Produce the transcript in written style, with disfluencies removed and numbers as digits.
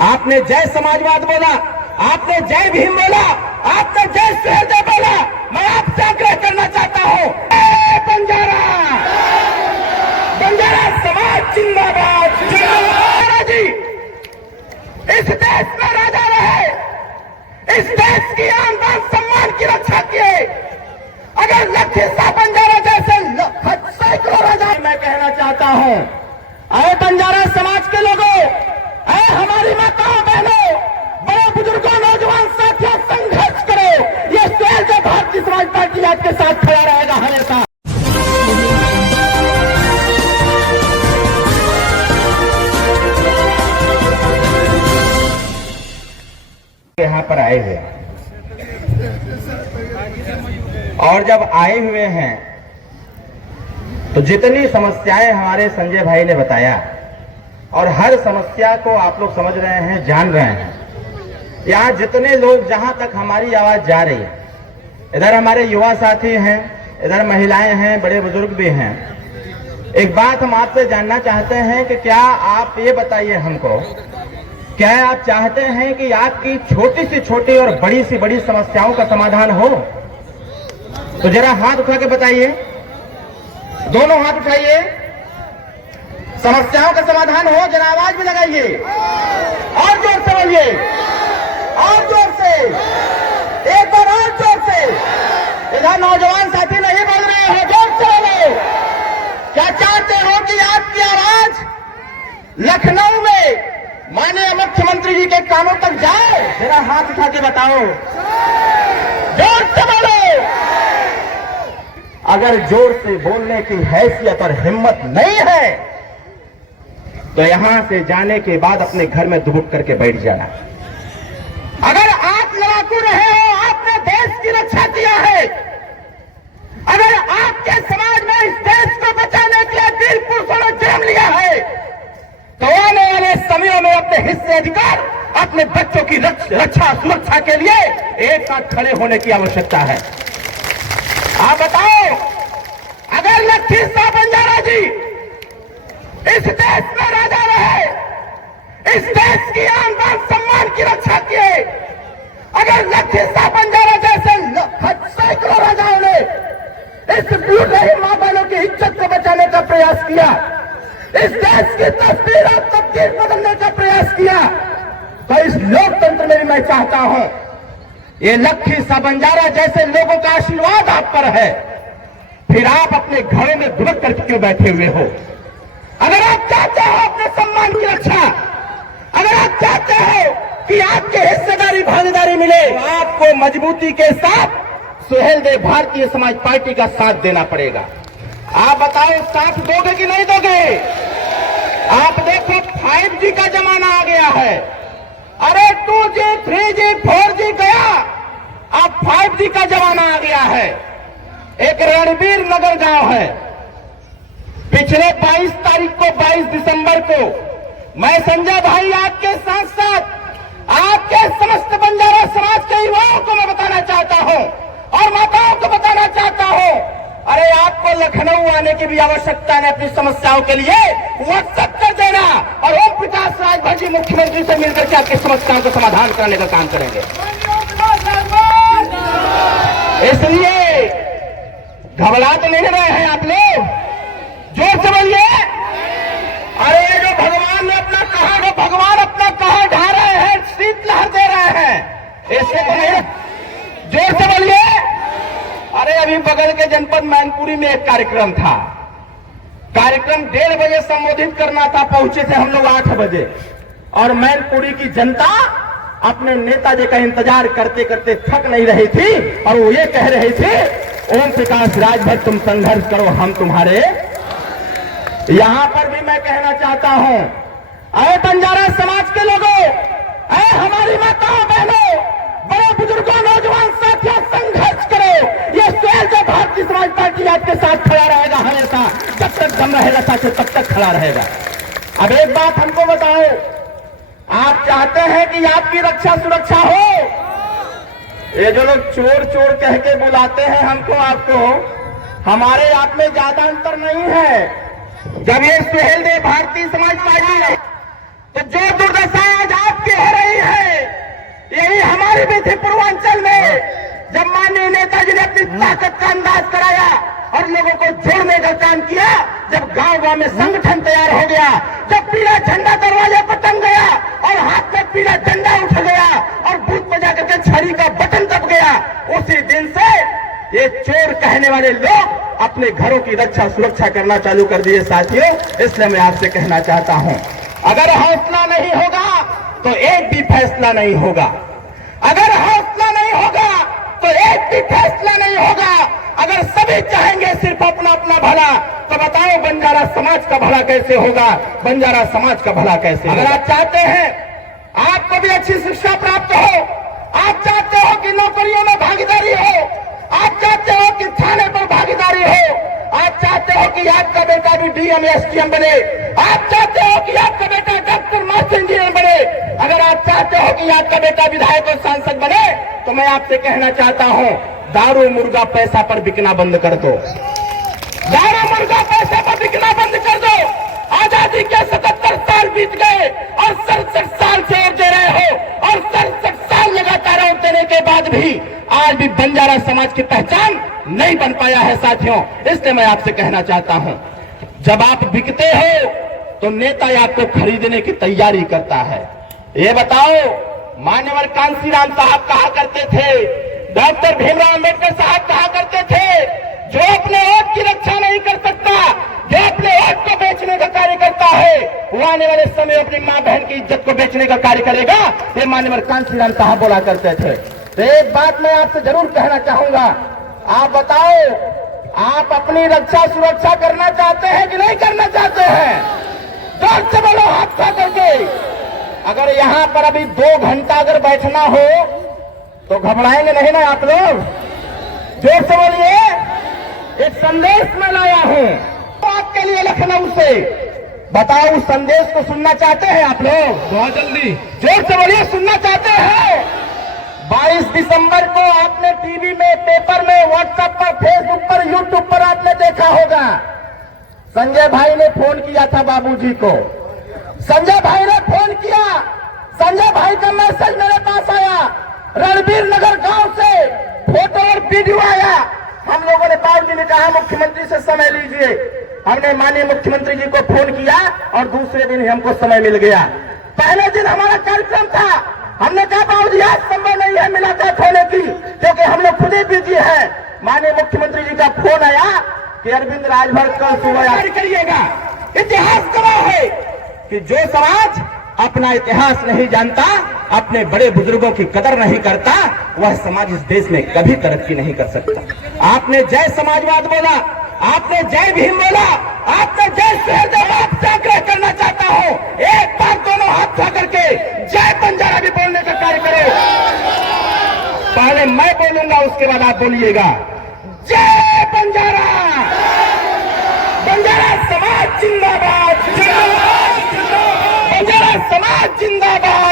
आपने जय समाजवाद बोला, आपने जय भीम बोला, आपने जय सुहेलदेव बोला। मैं आपसे आग्रह करना चाहता हूं, बंजारा बंजारा समाज जिंदाबाद जिंदाबाद जी। इस देश में राजा रहे, इस देश की आन बान सम्मान की रक्षा किए। अगर लखीसा बंजारा जैसे सैकड़ों राजा, मैं कहना चाहता हूं, अरे बंजारा समाज के लोगों, अरे हमारी माताओं बहनों, बड़े बुजुर्गों, नौजवान साथियों, संघर्ष करो। ये सुहेलदेव भारतीय समाज पार्टी आपके साथ खड़ा रहेगा हमेशा। यहाँ पर आए हुए और जब आए हुए हैं तो जितनी समस्याएं हमारे संजय भाई ने बताया, और हर समस्या को आप लोग समझ रहे हैं, जान रहे हैं। यहाँ जितने लोग, जहां तक हमारी आवाज जा रही है, इधर हमारे युवा साथी हैं, इधर महिलाएं हैं, बड़े बुजुर्ग भी हैं। एक बात हम आपसे जानना चाहते हैं कि क्या आप ये बताइए हमको, क्या आप चाहते हैं कि आपकी छोटी से छोटी और बड़ी से बड़ी समस्याओं का समाधान हो? तो जरा हाथ उठा के बताइए, दोनों हाथ उठाइए। समस्याओं का समाधान हो, जरा आवाज भी लगाइए और जोर से बोलिए, और जोर से, एक बार और जोर से। इधर नौजवान साथी नहीं बोल रहे हैं, जोर से बोलो। क्या चाहते हो कि आपकी आवाज लखनऊ में माननीय मुख्यमंत्री जी के कानों तक जाए? जरा हाथ उठा के बताओ, जोर से बोलो। अगर जोर से बोलने की हैसियत और हिम्मत नहीं है तो यहां से जाने के बाद अपने घर में दुबक करके बैठ जाना। अगर आप लड़ाकू रहे हो, आपने देश की रक्षा किया है, अगर आपके समाज में इस देश को बचाने के लिए वीर पुरुषों ने जन्म लिया है, तो आने वाले समयों में अपने हिस्से अधिकार, अपने बच्चों की रक्षा सुरक्षा के लिए एक साथ खड़े होने की आवश्यकता है। आप बताओ, अगर लखीसा बंजारा जी इस देश में राजा रहे, इस देश की आन बान सम्मान की रक्षा किए, अगर लखीसा बंजारा जैसे सैकड़ों राजाओं ने इस बूढ़ी मां बहनों की इज्जत को बचाने का प्रयास किया, इस देश की तस्वीर और तकदीर बदलने का प्रयास किया, तो इस लोकतंत्र में भी मैं चाहता हूं ये लखीसा बंजारा जैसे लोगों का आशीर्वाद आप पर है, फिर आप अपने घरों में दुबक कर क्यों बैठे हुए हो? अगर आप चाहते हो अपने सम्मान की रक्षा, अगर आप चाहते हो कि आपके हिस्सेदारी भागीदारी मिले, तो आपको मजबूती के साथ सुहेलदेव भारतीय समाज पार्टी का साथ देना पड़ेगा। आप बताओ, साथ दोगे कि नहीं दोगे? आप देखो, 5G का जमाना आ गया है। अरे 2G, 3G, 4G गया, अब 5G का जमाना आ गया है। एक रणबीर नगर गांव है, पिछले 22 तारीख को, 22 दिसंबर को, मैं संजय भाई आपके साथ साथ आपके समस्त बंजारा समाज के युवाओं को मैं बताना चाहता हूं और माताओं को बताना चाहता हूं, अरे आपको लखनऊ आने की भी आवश्यकता है। अपनी समस्याओं के लिए व्हाट्सएप कर देना और ओम प्रकाश राजभर जी मुख्यमंत्री से मिलकर के आपकी समस्याओं का समाधान करने का काम करेंगे। इसलिए घबरा तो नहीं रहे हैं आप लोग, जोर से बोलिए। अरे ये जो भगवान ने अपना कहा, वो भगवान अपना कहा ढा रहे हैं, शीतलहर दे रहे हैं, इससे तो नहीं, जोर से बोलिए। अरे अभी बगल के जनपद मैनपुरी में एक कार्यक्रम था, कार्यक्रम 1:30 बजे संबोधित करना था, पहुंचे थे हम लोग 8 बजे, और मैनपुरी की जनता अपने नेताजी का इंतजार करते करते थक नहीं रही थी, और वो ये कह रहे थे, ओम प्रकाश राजभर तुम संघर्ष करो, हम तुम्हारे। यहां पर भी मैं कहना चाहता हूं, अरे बंजारा समाज के लोगों, अरे हमारी माताओं बहनों, बड़े बुजुर्गों, नौजवान साथियों, संघर्ष करो। ये सुहेलदेव भारतीय समाज पार्टी आपके साथ खड़ा रहेगा हमेशा, जब तक दम रहेगा साथ, तब तक खड़ा रहेगा। अब एक बात हमको बताओ, आप चाहते हैं कि आपकी रक्षा सुरक्षा हो? ये जो लोग चोर चोर कह के बुलाते हैं हमको आपको, हमारे आप में ज्यादा अंतर नहीं है। जब ये सुहेलदेव भारतीय समाज पार्टी, तो जो दुर्दशा आज आपके तब काम किया जब गांव गांव में संगठन तैयार हो गया, जब पीला झंडा दरवाजे पर टंग गया और हाथ में पीला झंडा उठ गया और बूथ पे जाकर के छड़ी का बटन दब गया। उसी दिन से ये चोर कहने वाले लोग अपने घरों की रक्षा सुरक्षा करना चालू कर दिए साथियों। इसलिए मैं आपसे कहना चाहता हूं, अगर हौसला नहीं होगा तो एक भी फैसला नहीं होगा। अगर हौसला नहीं होगा तो एक भी फैसला नहीं होगा। अगर सभी चाहेंगे सिर्फ अपना अपना भला, तो बताओ बंजारा समाज का भला कैसे होगा? बंजारा समाज का भला कैसे? अगर आप चाहते हैं आपको भी अच्छी शिक्षा प्राप्त हो, आप चाहते हो कि नौकरियों में भागीदारी हो, आप चाहते हो कि थाने पर भागीदारी हो, आप चाहते हो कि आपका बेटा भी डीएम एसडीएम बने, आप चाहते हो कि आपका बेटा डॉक्टर मास्टर इंजीनियर बने, अगर आप चाहते हो कि आपका बेटा विधायक और सांसद बने, तो मैं आपसे कहना चाहता हूं, दारू मुर्गा पैसा पर बिकना बंद कर दो। दारू मुर्गा पैसा पर बिकना बंद कर दो। आजादी के 77 साल बीत गए और 67 साल से और दे रहे हो, और 67 साल लगातार और देने के बाद भी आज भी बंजारा समाज की पहचान नहीं बन पाया है साथियों। इसलिए मैं आपसे कहना चाहता हूं, जब आप बिकते हो तो नेता आपको खरीदने की तैयारी करता है। ये बताओ, मान्यवर कांशीराम साहब कहा करते थे, डॉक्टर भीमराव अंबेडकर साहब कहा करते थे, जो अपने वोट की रक्षा नहीं कर सकता, जो अपने वोट को बेचने का कार्य करता है, वो आने वाले समय अपनी मां बहन की इज्जत को बेचने का कार्य करेगा। ये मान्यवर कांशीराम साहब बोला करते थे। तो एक बात मैं आपसे जरूर कहना चाहूंगा, आप बताओ, आप अपनी रक्षा सुरक्षा करना चाहते हैं कि नहीं करना चाहते हैं? जोर से बोलो, हाथ उठा करके। अगर यहां पर अभी 2 घंटा अगर बैठना हो तो घबराएंगे नहीं ना आप लोग? जोर से बोलिए। एक संदेश मैं लाया हूं तो आपके लिए लखनऊ से, बताओ उस संदेश को सुनना चाहते हैं आप लोग? बहुत जल्दी जोर से बोलिए, सुनना चाहते हैं? 22 दिसंबर को आपने टीवी में, पेपर में, व्हाट्सएप पर, फेसबुक पर, यूट्यूब पर आपने देखा होगा, संजय भाई ने फोन किया था बाबूजी को। संजय भाई ने फोन किया, संजय भाई का मैसेज मेरे पास आया, रणबीर नगर गांव से फोटो और वीडियो आया। हम लोगों ने बाबूजी ने कहा मुख्यमंत्री से समय लीजिए। हमने माननीय मुख्यमंत्री जी को फोन किया और दूसरे दिन ही हमको समय मिल गया। पहले दिन हमारा कार्यक्रम था, हमने कहा बाबूजी आज संभव नहीं है मुलाकात होने की, क्योंकि हम लोग खुद ही बिजी हैं। माननीय मुख्यमंत्री जी का फोन आया कि अरविंद राजभर कल सुबह जारी करिएगा। इतिहास गवाह है कि जो समाज अपना इतिहास नहीं जानता, अपने बड़े बुजुर्गों की कदर नहीं करता, वह समाज इस देश में कभी तरक्की नहीं कर सकता। आपने जय समाजवाद बोला, आपने जय भीम बोला, आपने जय सहदेव। आपसे आग्रह करना चाहता हूं, एक बार दोनों हाथ उठा करके जय बंजारा भी बोलने का कार्य करो। पहले मैं बोलूंगा, उसके बाद आप बोलिएगा। जय बंजारा, बंजारा समाज जिंदाबाद, बंजारा समाज जिंदाबाद।